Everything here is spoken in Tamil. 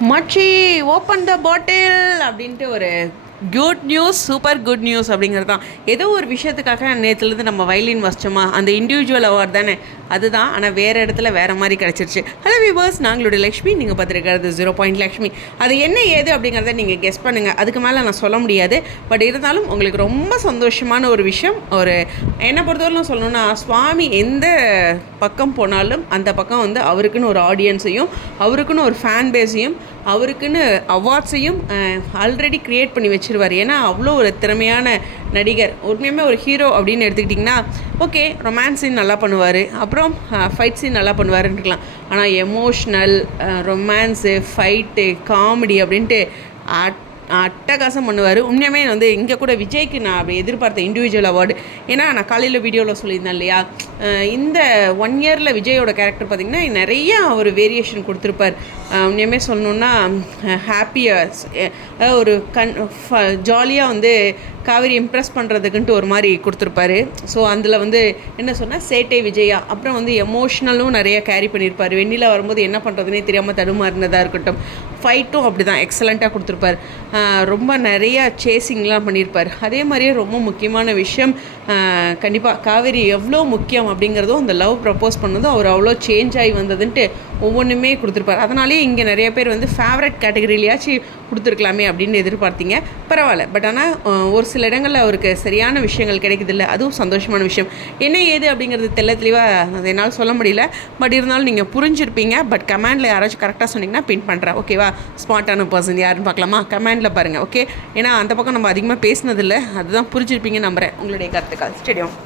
மச்சி ஓப்பன் த பாட்டில் அப்படின்ட்டு ஒரு good news super good news அப்படிங்கிறது தான். ஏதோ ஒரு விஷயத்துக்காக நேற்றுலேருந்து நம்ம வயலின் வச்சோமா? அந்த இண்டிவிஜுவல் அவார்ட் தானே. அதுதான். ஆனால் வேறு இடத்துல வேறு மாதிரி கிடச்சிருச்சு. ஹலோ விவர்ஸ் நாங்களுடைய லக்ஷ்மி. நீங்கள் பார்த்துருக்கிறது ஜீரோ பாயிண்ட் லக்ஷ்மி அது என்ன ஏது அப்படிங்கிறத நீங்கள் கெஸ் பண்ணுங்கள் அதுக்கு மேலே நான் சொல்ல முடியாது. பட் இருந்தாலும் உங்களுக்கு ரொம்ப சந்தோஷமான ஒரு விஷயம். ஒரு என்னை பொறுத்தவரைக்கும் சொல்லணும்னா சுவாமி எந்த பக்கம் போனாலும் அந்த பக்கம் வந்து அவருக்குன்னு ஒரு ஆடியன்ஸையும் அவருக்குன்னு ஒரு ஃபேன் பேஸையும் அவருக்குன்னு அவார்ட்ஸையும் ஆல்ரெடி க்ரியேட் பண்ணி வச்சுருவார். ஏன்னா அவ்வளோ ஒரு திறமையான நடிகர். உண்மையுமே ஒரு ஹீரோ அப்படின்னு எடுத்துக்கிட்டிங்கன்னா ஓகே ரொமான்ஸ் சீன் நல்லா பண்ணுவார். அப்புறம் ஃபைட் சீன் நல்லா பண்ணுவாருன்னு இருக்கலாம். ஆனால் எமோஷ்னல் ரொமான்ஸு ஃபைட்டு காமெடி அப்படின்ட்டு அட் அட்டகாசம் பண்ணுவார். உண்மையுமே வந்து இங்கே கூட விஜய்க்கு நான் அப்படி எதிர்பார்த்த இண்டிவிஜுவல் அவார்டு ஏன்னா நான் காலையில் வீடியோவில் சொல்லியிருந்தேன் இல்லையா? இந்த ஒன் இயரில் விஜயோட கேரக்டர் பார்த்திங்கன்னா நிறைய ஒரு வேரியேஷன் கொடுத்துருப்பார். உண்மையுமே சொல்லணுன்னா ஹாப்பியஸ் அதாவது ஒரு கண் ஜாலியாக வந்து காவேரி இம்ப்ரெஸ் பண்ணுறதுக்குன்ட்டு ஒரு மாதிரி கொடுத்துருப்பாரு. ஸோ அதில் வந்து என்ன சொன்னால் சேட்டை விஜயா. அப்புறம் வந்து எமோஷ்னலும் நிறைய கேரி பண்ணியிருப்பார். வெண்ணிலா வரும்போது என்ன பண்ணுறதுனே தெரியாமல் தடுமாறினதாக இருக்கட்டும். ஃபைட்டும் அப்படி தான் எக்ஸலண்ட்டாக கொடுத்துருப்பார். ரொம்ப நிறையா சேசிங்லாம் பண்ணியிருப்பார். அதே மாதிரியே ரொம்ப முக்கியமான விஷயம் கண்டிப்பாக காவேரி எவ்வளோ முக்கியம் அப்படிங்கிறதும் அந்த லவ் ப்ரப்போஸ் பண்ணதும் அவர் அவ்வளோ சேஞ்ச் ஆகி வந்ததுன்ட்டு ஒவ்வொன்றுமே கொடுத்துருப்பார். அதனாலேயே இங்கே நிறைய பேர் வந்து ஃபேவரட் கேட்டகரியிலையாச்சும் கொடுத்துருக்கலாமே அப்படின்னு எதிர்பார்த்தீங்க. பரவாயில்ல. பட் ஆனால் ஒரு சில இடங்களில் அவருக்கு சரியான விஷயங்கள் கிடைக்குதில்ல அதுவும் சந்தோஷமான விஷயம். என்ன ஏது அப்படிங்கிறது தெல்ல தெளிவாக என்னால் சொல்ல முடியல. பட் இருந்தாலும் நீங்கள் புரிஞ்சிருப்பீங்க. பட் கமெண்டில் யாராச்சும் கரெக்டாக சொன்னீங்கன்னா பின் பண்ணுறேன் ஓகேவா ஸ்மார்ட்டான பர்சன் யாருன்னு பார்க்கலாமா? கமெண்டில் பாருங்கள் ஓகே ஏன்னா அந்த பக்கம் நம்ம அதிகமாக பேசினதில்லை. அதுதான் புரிஞ்சிருப்பீங்க நம்புகிறேன் உங்களுடைய கருத்துக்கள். ஸ்டேடியம்